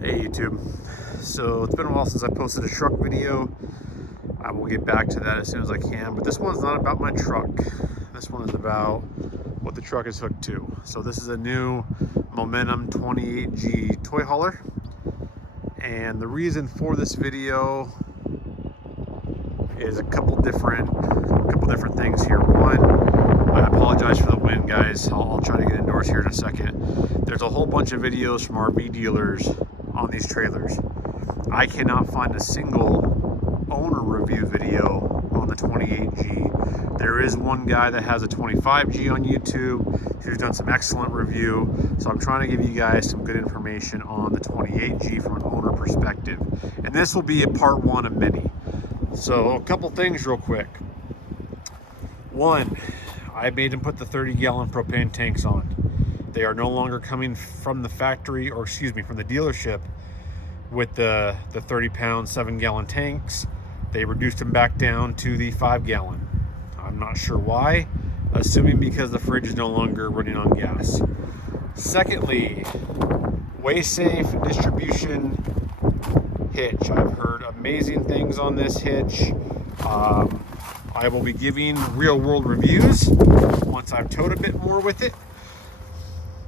Hey YouTube. So it's been a while since I posted a truck video. I will get back to that as soon as I can, but this one's not about my truck. This one is about what the truck is hooked to. So this is a new Momentum 28G toy hauler. And the reason for this video is a couple different things here. One, I apologize for the wind, guys. I'll try to get indoors here in a second. There's a whole bunch of videos from RV dealers on these trailers. I cannot find a single owner review video on the 28G. There is one guy that has a 25G on YouTube who's done some excellent review. So I'm trying to give you guys some good information on the 28G from an owner perspective. And this will be a part one of many. So a couple things real quick. One, I made him put the 30-gallon propane tanks on. They are no longer coming from the factory, or excuse me, from the dealership with the 30-pound, 7-gallon tanks. They reduced them back down to the 5-gallon. I'm not sure why, assuming because the fridge is no longer running on gas. Secondly, way safe distribution hitch. I've heard amazing things on this hitch. I will be giving real world reviews once I've towed a bit more with it.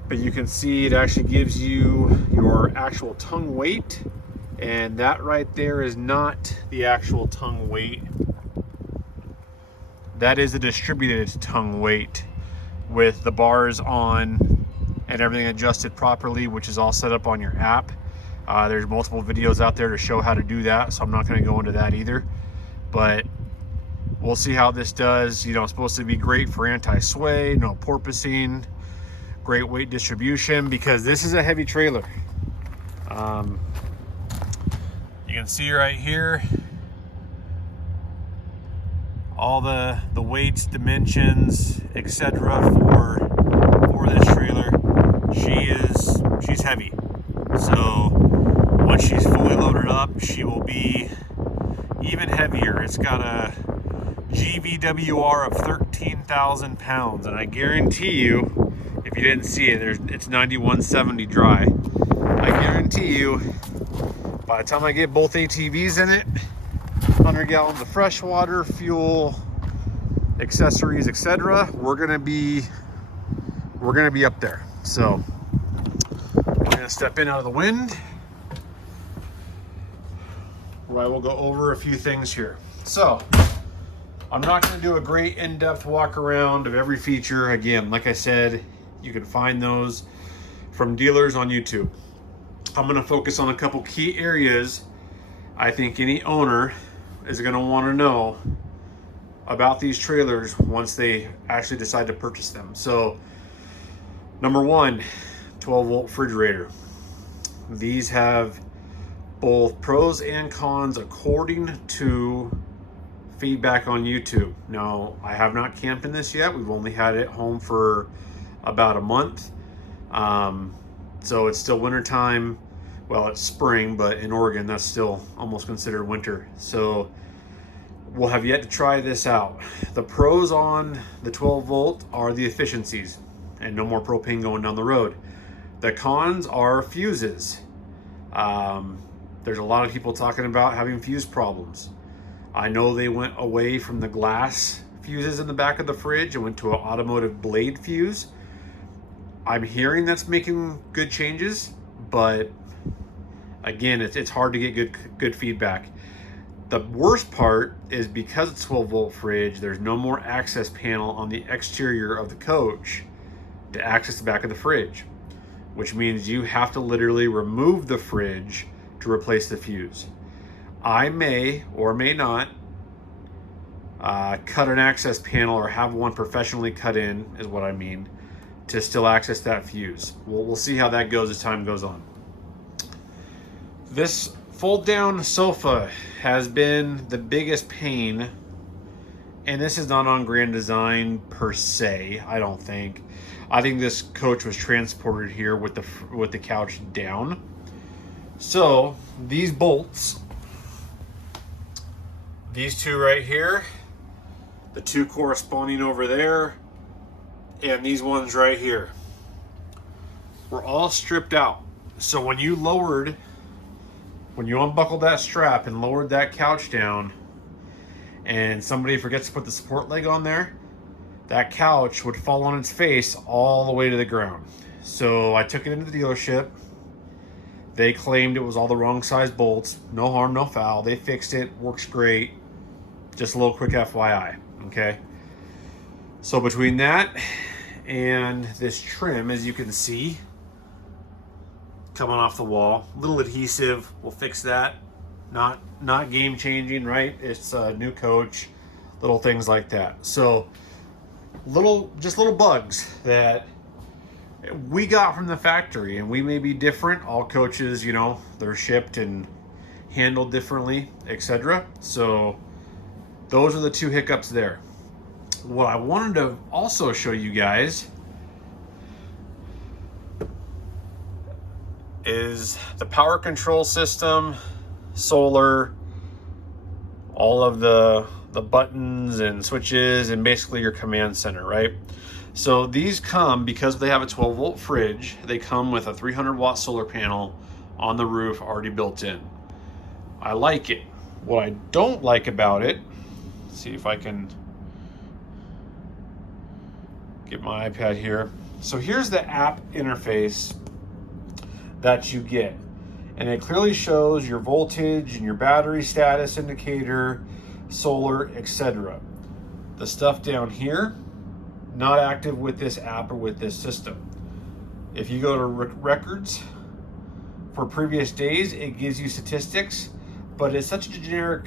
But you can see it actually gives you your actual tongue weight, and that right there is not the actual tongue weight. That is the distributed tongue weight with the bars on and everything adjusted properly, which is all set up on your app. There's multiple videos out there to show how to do that, so I'm not going to go into that either. But we'll see how this does. You know, it's supposed to be great for anti-sway, no porpoising, great weight distribution, because this is a heavy trailer. You can see right here all the weights, dimensions, etc. for this trailer. She's heavy. So once she's fully loaded up, she will be even heavier. It's got a GVWR of 13,000 pounds, and I guarantee you, if you didn't see it, it's 9170 dry. I guarantee you, by the time I get both ATVs in it, 100 gallons of fresh water, fuel, accessories, etc., we're gonna be up there. So I'm gonna step in out of the wind, where I will go over a few things here. So I'm not going to do a great in-depth walk around of every feature. Again, like I said, you can find those from dealers on YouTube. I'm going to focus on a couple key areas I think any owner is going to want to know about these trailers once they actually decide to purchase them. So, number one, 12-volt refrigerator. These have both pros and cons according to feedback on YouTube. Now, I have not camped in this yet. We've only had it home for about a month. So it's still winter time. Well, it's spring, but in Oregon, that's still almost considered winter. So we'll have yet to try this out. The pros on the 12 volt are the efficiencies and no more propane going down the road. The cons are fuses. There's a lot of people talking about having fuse problems. I know they went away from the glass fuses in the back of the fridge and went to an automotive blade fuse. I'm hearing that's making good changes, but again, it's hard to get good feedback. The worst part is because it's 12 volt fridge, there's no more access panel on the exterior of the coach to access the back of the fridge, which means you have to literally remove the fridge to replace the fuse. I may or may not cut an access panel or have one professionally cut in, is what I mean, to still access that fuse. We'll see how that goes as time goes on. This fold down sofa has been the biggest pain, and this is not on Grand Design per se, I don't think. I think this coach was transported here with the couch down. So these bolts, these two right here, the two corresponding over there, and these ones right here, were all stripped out. So when you lowered when you unbuckled that strap and lowered that couch down and somebody forgets to put the support leg on there, that couch would fall on its face all the way to the ground. So I took it into the dealership. They claimed it was all the wrong size bolts. No harm, no foul. They fixed it. Works great. Just a little quick FYI, okay? So between that and this trim, as you can see, coming off the wall, little adhesive, we'll fix that. Not game changing, right? It's a new coach, little things like that. So just little bugs that we got from the factory, and we may be different. All coaches, you know, they're shipped and handled differently, etc. So those are the two hiccups there. What I wanted to also show you guys is the power control system, solar, all of the buttons and switches, and basically your command center, right? So these come, because they have a 12-volt fridge, they come with a 300-watt solar panel on the roof already built in. I like it. What I don't like about it, see if I can get my iPad here. So here's the app interface that you get, and it clearly shows your voltage and your battery status indicator, solar, etc. The stuff down here, not active with this app or with this system. If you go to records for previous days, it gives you statistics, but it's such a generic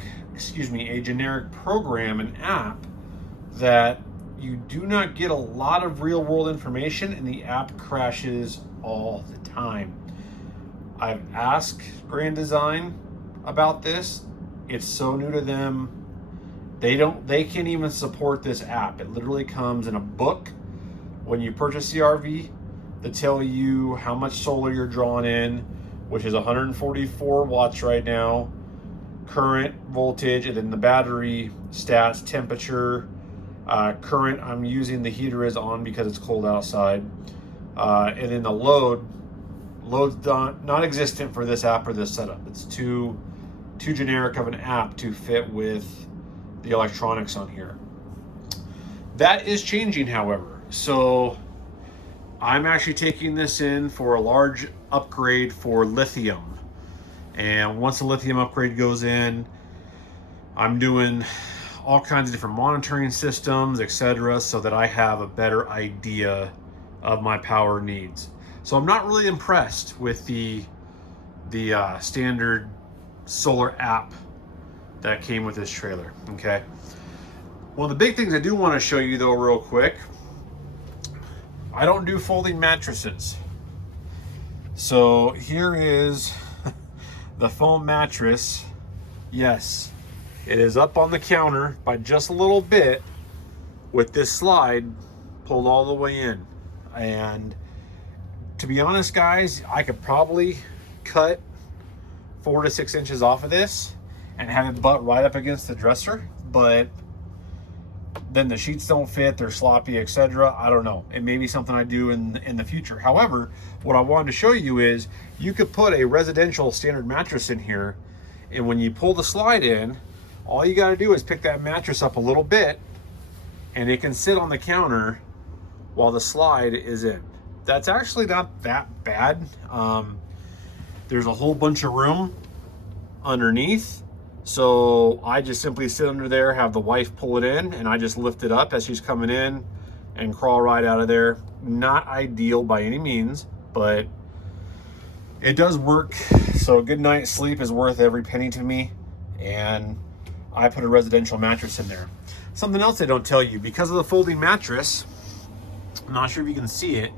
program and app that you do not get a lot of real world information, and the app crashes all the time. I've asked Grand Design about this. It's so new to them. They can't even support this app. It literally comes in a book when you purchase the RV to tell you how much solar you're drawing in, which is 144 watts right now, current voltage, and then the battery stats, temperature, current. I'm using the heater is on because it's cold outside, and then the load's not existent for this app or this setup. It's too generic of an app to fit with the electronics on here. That is changing, however. So I'm actually taking this in for a large upgrade for lithium. And once the lithium upgrade goes in, I'm doing all kinds of different monitoring systems, etc., so that I have a better idea of my power needs. So I'm not really impressed with the standard solar app that came with this trailer, okay? One of the big things I do want to show you though real quick, I don't do folding mattresses. So here is the foam mattress. Yes, it is up on the counter by just a little bit with this slide pulled all the way in. And to be honest, guys, I could probably cut 4 to 6 inches off of this and have it butt right up against the dresser, but then the sheets don't fit, they're sloppy, etc. I don't know. It may be something I do in the future. However, what I wanted to show you is you could put a residential standard mattress in here, and when you pull the slide in, all you got to do is pick that mattress up a little bit, and it can sit on the counter while the slide is in. That's actually not that bad. There's a whole bunch of room underneath, so I just simply sit under there, have the wife pull it in, and I just lift it up as she's coming in and crawl right out of there. Not ideal by any means, but it does work. So a good night's sleep is worth every penny to me, and I put a residential mattress in there. Something else they don't tell you, because of the folding mattress, I'm not sure if you can see it,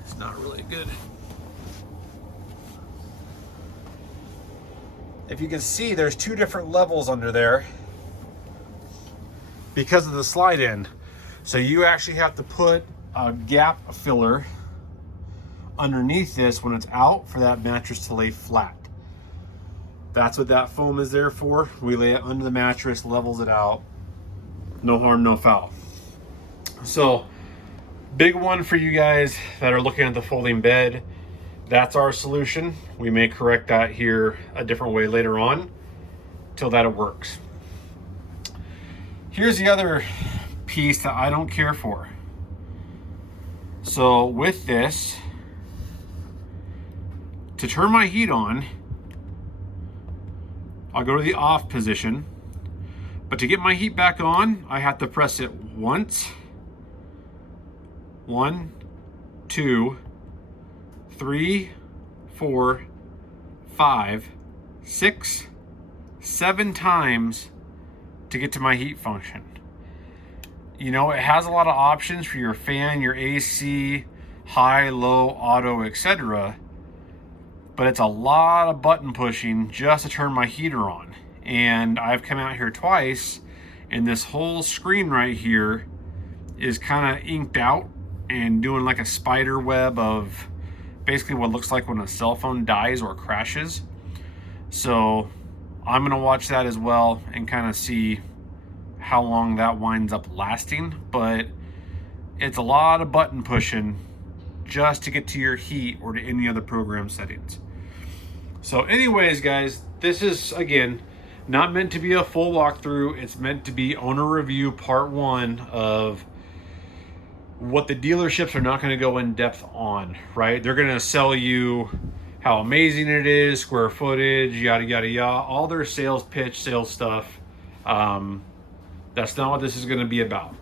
it's not really good. If you can see, there's 2 different levels under there because of the slide in. So you actually have to put a gap filler underneath this when it's out for that mattress to lay flat. That's what that foam is there for. We lay it under the mattress, levels it out. No harm, no foul. So big one for you guys that are looking at the folding bed. that's our solution. We may correct that here a different way later on, till that it works. Here's the other piece that I don't care for. So with this, to turn my heat on, I'll go to the off position, but to get my heat back on, I have to press it once, 1, 2, 3, 4, 5, 6, 7 times to get to my heat function. You know, it has a lot of options for your fan, your AC, high, low, auto, etc. But it's a lot of button pushing just to turn my heater on. And I've come out here twice, and this whole screen right here is kind of inked out and doing like a spider web of basically what looks like when a cell phone dies or crashes. So I'm gonna watch that as well and kind of see how long that winds up lasting. But it's a lot of button pushing just to get to your heat or to any other program settings. So anyways, guys, this is, again, not meant to be a full walkthrough. It's meant to be owner review part 1 of what the dealerships are not going to go in depth on, right? They're going to sell you how amazing it is, square footage, yada, yada, yada, all their sales pitch, sales stuff. That's not what this is going to be about.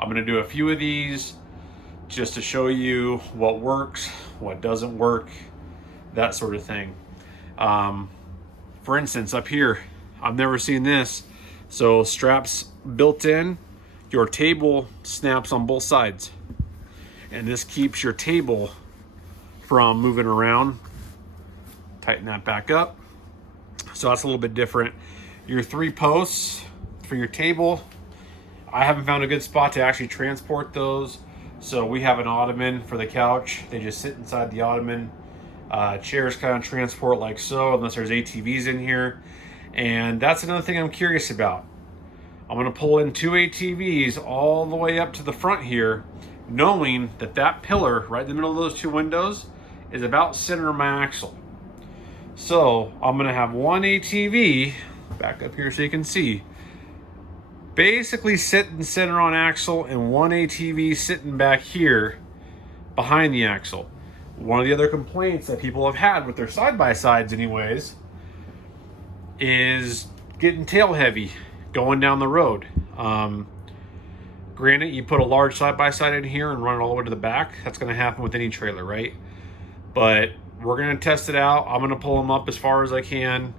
I'm going to do a few of these just to show you what works, what doesn't work, that sort of thing. For instance, up here, I've never seen this. So straps built in, your table snaps on both sides. And this keeps your table from moving around. Tighten that back up. So that's a little bit different. Your 3 posts for your table, I haven't found a good spot to actually transport those. So we have an ottoman for the couch. They just sit inside the ottoman. Chairs kind of transport like so, unless there's ATVs in here. And that's another thing I'm curious about. I'm gonna pull in 2 ATVs all the way up to the front here, knowing that that pillar right in the middle of those 2 windows is about center of my axle. So I'm gonna have 1 ATV, back up here so you can see, basically sitting center on axle, and 1 ATV sitting back here behind the axle. One of the other complaints that people have had with their side-by-sides anyways is getting tail heavy going down the road. Granted, you put a large side-by-side in here and run it all the way to the back, that's going to happen with any trailer, right? But we're going to test it out. I'm going to pull them up as far as I can,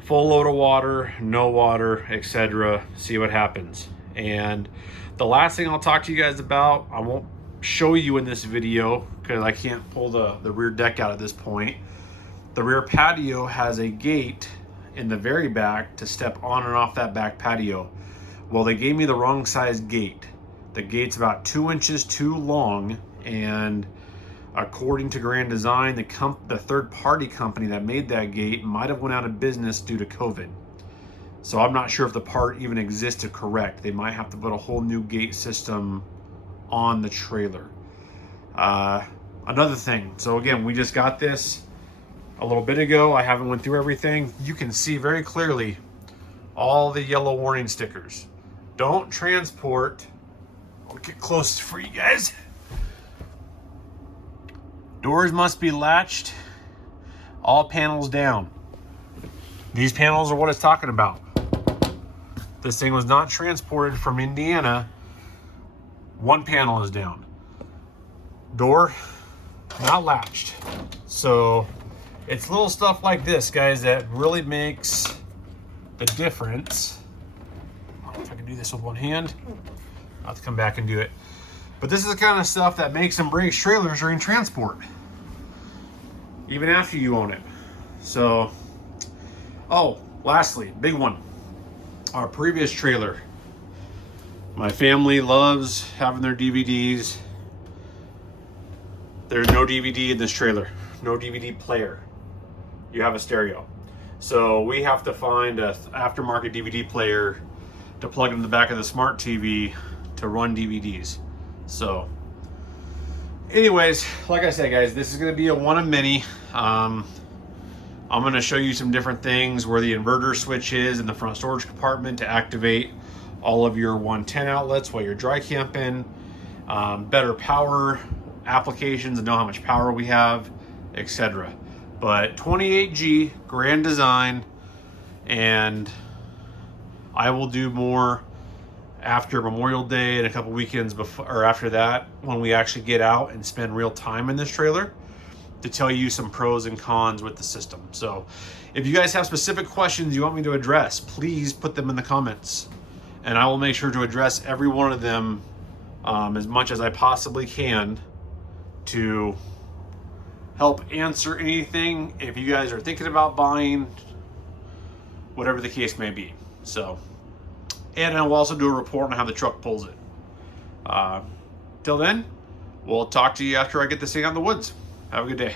full load of water, no water, etc. See what happens. And the last thing I'll talk to you guys about, I won't show you in this video because I can't pull the rear deck out at this point. The rear patio has a gate in the very back to step on and off that back patio. Well, they gave me the wrong size gate. The gate's about 2 inches too long, and according to Grand Design, the third-party company that made that gate might have went out of business due to COVID. So I'm not sure if the part even existed correct. They might have to put a whole new gate system on the trailer. Another thing, so again, we just got this a little bit ago. I haven't went through everything. You can see very clearly all the yellow warning stickers. Don't transport, I'll get close for you guys. Doors must be latched, all panels down. These panels are what it's talking about. This thing was not transported from Indiana. 1 panel is down. Door not latched. So it's little stuff like this, guys, that really makes the difference. I don't know if I can do this with one hand. I'll have to come back and do it. But this is the kind of stuff that makes and breaks trailers during transport, even after you own it. So, oh, lastly, big one. Our previous trailer. My family loves having their DVDs. There's no DVD in this trailer, no DVD player. You have a stereo. So we have to find an aftermarket DVD player to plug into the back of the smart TV to run DVDs. So anyways, like I said, guys, this is going to be a one of many. I'm going to show you some different things where the inverter switch is in the front storage compartment to activate all of your 110 outlets while you're dry camping, better power applications and know how much power we have, etc. But 28G, grand design, and I will do more after Memorial Day and a couple weekends before, or after that, when we actually get out and spend real time in this trailer, to tell you some pros and cons with the system. So if you guys have specific questions you want me to address, please put them in the comments, and I will make sure to address every one of them as much as I possibly can to help answer anything if you guys are thinking about buying, whatever the case may be. So, and I'll also do a report on how the truck pulls it. Till then, we'll talk to you after I get this thing out of the woods. Have a good day.